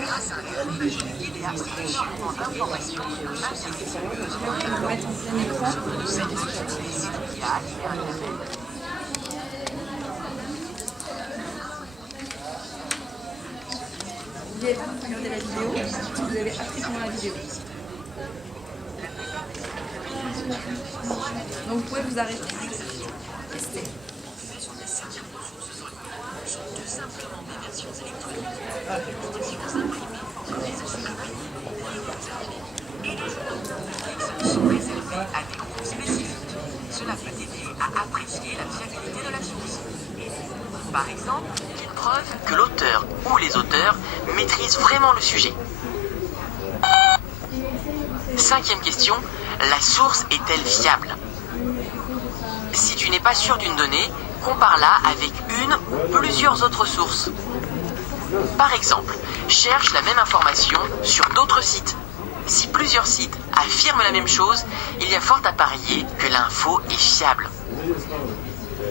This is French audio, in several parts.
Grâce à un calcul, il est appris les suivantes informations de cette sites qui a animé un label. Vous n'avez pas regardé la vidéo, vous avez appris pendant la vidéo. Donc vous pouvez vous arrêter. Tester. Sont réservés à des groupes spécifiques. Cela peut aider à apprécier la fiabilité de la source. Par exemple, une preuve que l'auteur ou les auteurs maîtrisent vraiment le sujet. Cinquième question, la source est-elle fiable? Si tu n'es pas sûr d'une donnée, compare-la avec une ou plusieurs autres sources. Par exemple, cherche la même information sur d'autres sites. Si plusieurs sites affirment la même chose, il y a fort à parier que l'info est fiable.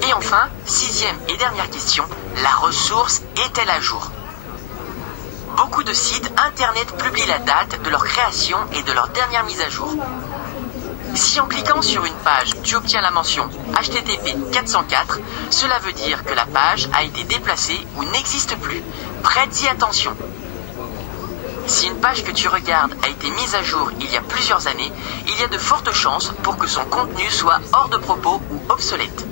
Et enfin, sixième et dernière question, la ressource est-elle à jour? Beaucoup de sites internet publient la date de leur création et de leur dernière mise à jour. Si en cliquant sur une page, tu obtiens la mention HTTP 404, cela veut dire que la page a été déplacée ou n'existe plus. Prête-y attention. Si une page que tu regardes a été mise à jour il y a plusieurs années, il y a de fortes chances pour que son contenu soit hors de propos ou obsolète.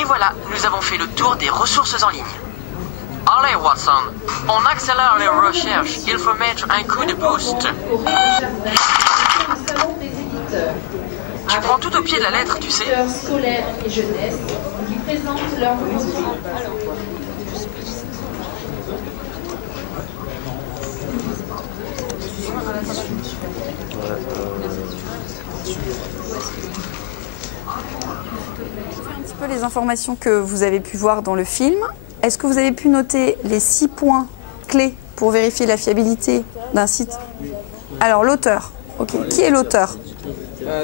Et voilà, nous avons fait le tour des ressources en ligne. Allez Watson, on accélère les recherches, il faut mettre un coup de boost. Tu prends tout au pied de la lettre, tu sais. Scolaires et jeunesse qui présentent leurs mouvements. Un petit peu les informations que vous avez pu voir dans le film. Est-ce que vous avez pu noter les 6 points clés pour vérifier la fiabilité d'un site? Alors, l'auteur. Ok. Qui est l'auteur?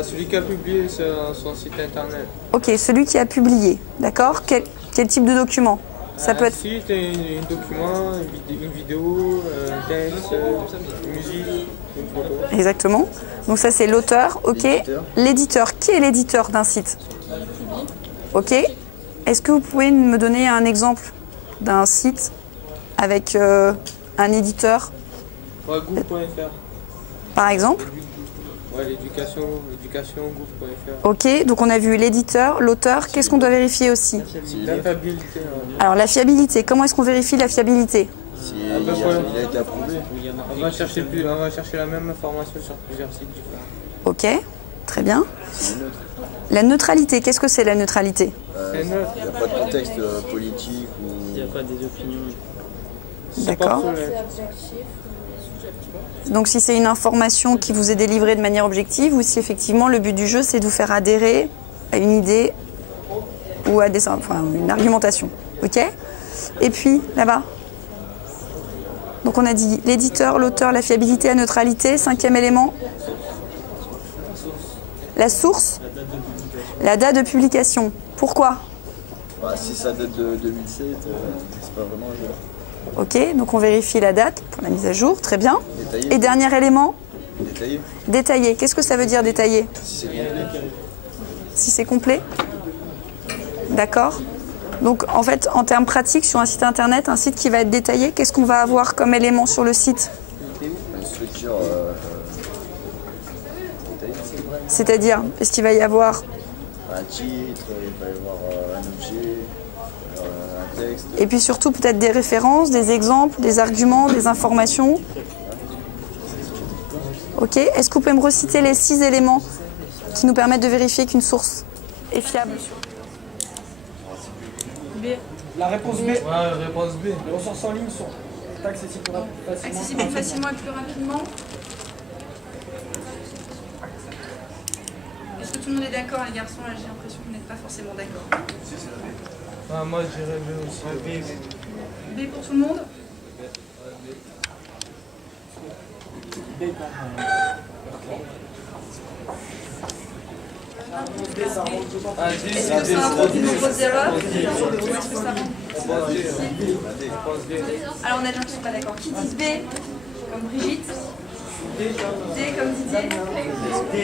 Celui qui a publié sur son site internet. Ok, celui qui a publié. D'accord. Quel type de document? Ça peut être... Site, un document, une vidéo, un texte, une musique, une photo. Exactement. Donc ça, c'est l'auteur. Ok. L'éditeur. Qui est l'éditeur d'un site? Ok. Est-ce que vous pouvez me donner un exemple d'un site avec un éditeur? Ouais, gouv.fr. Par exemple? Ouais, l'éducation.gouv.fr. Ok, donc on a vu l'éditeur, l'auteur. Qu'est-ce qu'on doit vérifier aussi? La fiabilité. Alors la fiabilité, comment est-ce qu'on vérifie la fiabilité? Il a été approuvé. On va chercher la même information sur plusieurs sites différents. Ok, très bien. La neutralité, qu'est-ce que c'est la neutralité? C'est neutre. Il n'y a pas de contexte politique ou... Il n'y a pas des opinions. D'accord. Donc si c'est une information qui vous est délivrée de manière objective ou si effectivement le but du jeu c'est de vous faire adhérer à une idée ou à une argumentation. Ok? Et puis là-bas. Donc on a dit l'éditeur, l'auteur, la fiabilité, la neutralité. 5e élément. La source. La date de publication. Pourquoi? Si ça date de 2007, c'est pas vraiment un jeu. Ok, donc on vérifie la date pour la mise à jour, très bien. Détaillé. Et dernier élément? Détaillé. Détaillé. Qu'est-ce que ça veut dire détaillé? Si c'est complet. Si c'est complet? D'accord. Donc en fait, en termes pratiques, sur un site internet, un site qui va être détaillé, qu'est-ce qu'on va avoir comme élément sur le site? Une structure détaillée. C'est-à-dire, est-ce qu'il va y avoir Un titre, il va y avoir un objet, un texte. et puis surtout peut-être des références, des exemples, des arguments, des informations? Ok. Est-ce que vous pouvez me reciter les 6 éléments qui nous permettent de vérifier qu'une source est fiable? B. La réponse B. Ouais, réponse B. Les ressources en ligne sont accessibles facilement. Accessible plus facilement et plus rapidement. Est-ce que tout le monde est d'accord, les garçons? Là, j'ai l'impression que vous n'êtes pas forcément d'accord. Moi, je dirais B aussi. B pour tout le monde? Est-ce que ça introduit de nombreuses erreurs? Est-ce que ça rend Alors on a des gens qui sont pas d'accord. Qui disent B comme Brigitte? D comme Didier? D?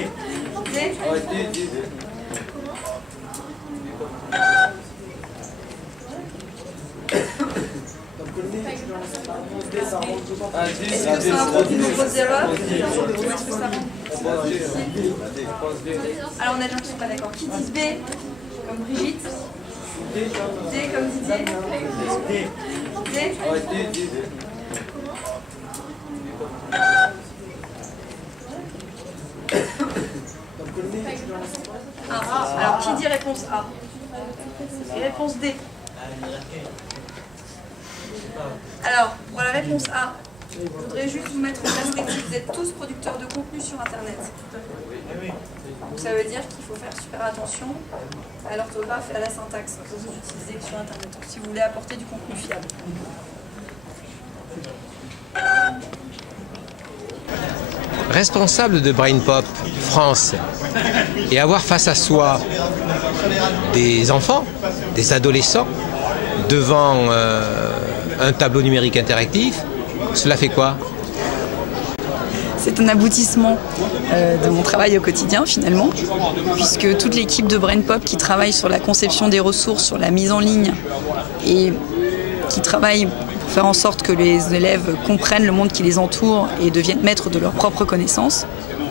Est-ce que ça introduit de nombreuses erreurs? Est-ce que ça Alors on a des gens qui sont pas d'accord. Qui disent B comme Brigitte? D comme Didier? D? Alors qui dit réponse A? Et réponse D. Alors, pour la réponse A, je voudrais juste vous mettre en perspective, vous êtes tous producteurs de contenu sur Internet. Donc ça veut dire qu'il faut faire super attention à l'orthographe et à la syntaxe que vous utilisez sur Internet, si vous voulez apporter du contenu fiable. Responsable de BrainPop France et avoir face à soi des enfants, des adolescents, devant un tableau numérique interactif, cela fait quoi? C'est un aboutissement de mon travail au quotidien finalement, puisque toute l'équipe de BrainPop qui travaille sur la conception des ressources, sur la mise en ligne et qui travaille pour faire en sorte que les élèves comprennent le monde qui les entoure et deviennent maîtres de leurs propres connaissances,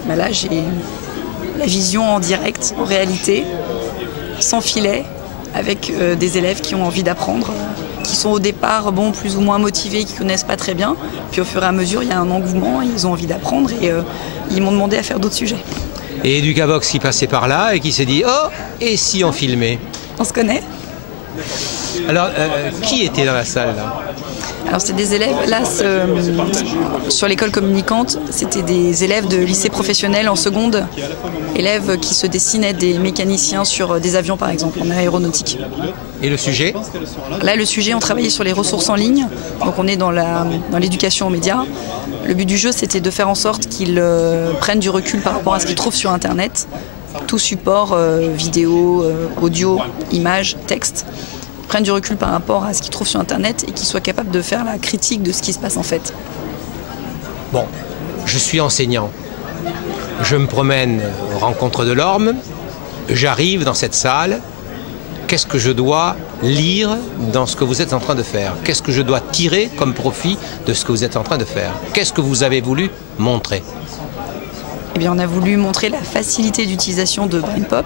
ben là j'ai la vision en direct, en réalité, sans filet, avec des élèves qui ont envie d'apprendre, qui sont au départ plus ou moins motivés, qui ne connaissent pas très bien. Puis au fur et à mesure, il y a un engouement, ils ont envie d'apprendre et ils m'ont demandé à faire d'autres sujets. Et Educavox qui passait par là et qui s'est dit « Oh, et si on filmait ?» On se connaît. Alors, qui était dans la salle là? Alors c'était des élèves, là sur l'école communicante, c'était des élèves de lycée professionnel en seconde, élèves qui se dessinaient des mécaniciens sur des avions par exemple, en aéronautique. Et le sujet? Là le sujet, on travaillait sur les ressources en ligne, donc on est dans l'éducation aux médias. Le but du jeu c'était de faire en sorte qu'ils prennent du recul par rapport à ce qu'ils trouvent sur Internet, tout support, vidéo, audio, images, texte, prennent du recul par rapport à ce qu'ils trouvent sur Internet et qu'ils soient capables de faire la critique de ce qui se passe en fait. Bon, je suis enseignant. Je me promène aux rencontres de l'Orme. J'arrive dans cette salle. Qu'est-ce que je dois lire dans ce que vous êtes en train de faire? Qu'est-ce que je dois tirer comme profit de ce que vous êtes en train de faire? Qu'est-ce que vous avez voulu montrer? Eh bien, on a voulu montrer la facilité d'utilisation de BrainPop,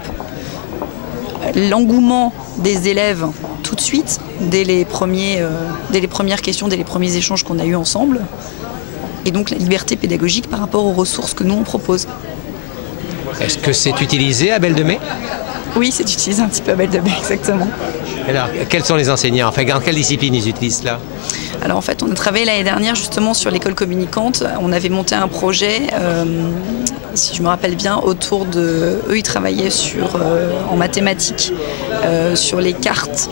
l'engouement des élèves tout de suite, dès les premières questions, dès les premiers échanges qu'on a eus ensemble, et donc la liberté pédagogique par rapport aux ressources que nous on propose. Est-ce que c'est utilisé à Belle de Mai? Oui, c'est utilisé un petit peu à Belle de Mai, exactement. Alors, quels sont les enseignants? Enfin, dans quelle discipline ils utilisent cela? Alors en fait, on a travaillé l'année dernière justement sur l'école communicante. On avait monté un projet, si je me rappelle bien, autour de... Eux, ils travaillaient en mathématiques, sur les cartes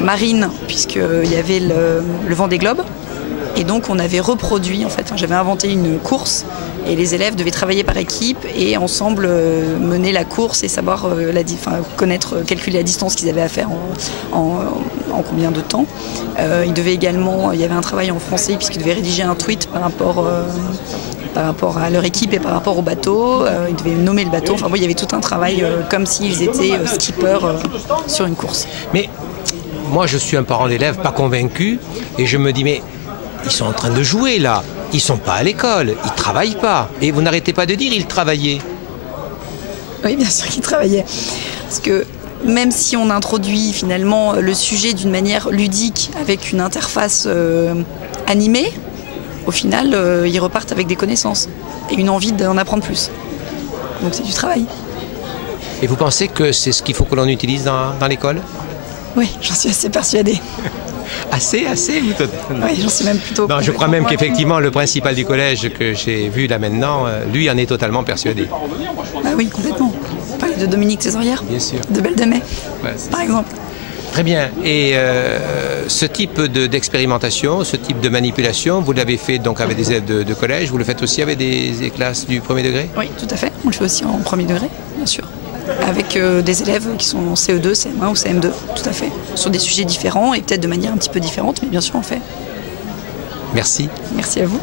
marines, puisqu'il y avait le Vendée Globe. Et donc on avait reproduit, en fait, j'avais inventé une course et les élèves devaient travailler par équipe et ensemble mener la course et savoir calculer la distance qu'ils avaient à faire en combien de temps. Il y avait un travail en français puisqu'ils devaient rédiger un tweet par rapport à leur équipe et par rapport au bateau. Ils devaient nommer le bateau. Enfin bon, il y avait tout un travail comme s'ils étaient skippers sur une course. Mais moi, je suis un parent d'élève pas convaincu et je me dis, mais ils sont en train de jouer là, ils sont pas à l'école, ils travaillent pas. Et vous n'arrêtez pas de dire ils travaillaient. Oui, bien sûr qu'ils travaillaient. Parce que même si on introduit finalement le sujet d'une manière ludique avec une interface animée, au final, ils repartent avec des connaissances et une envie d'en apprendre plus. Donc c'est du travail. Et vous pensez que c'est ce qu'il faut que l'on utilise dans l'école? Oui, j'en suis assez persuadée. Assez Oui, j'en suis même plutôt... Non, je crois même qu'effectivement, le principal du collège que j'ai vu là maintenant, lui en est totalement persuadé. Ah oui, complètement. On parlait de Dominique Césarière, bien sûr, de Belle de Mai, par exemple. Très bien. Et ce type d'expérimentation, ce type de manipulation, vous l'avez fait donc avec des élèves de collège, vous le faites aussi avec des classes du premier degré? Oui, tout à fait. On le fait aussi en premier degré, bien sûr. avec des élèves qui sont en CE2, CM1 ou CM2, tout à fait, sur des sujets différents et peut-être de manière un petit peu différente, mais bien sûr on le fait. Merci. Merci à vous.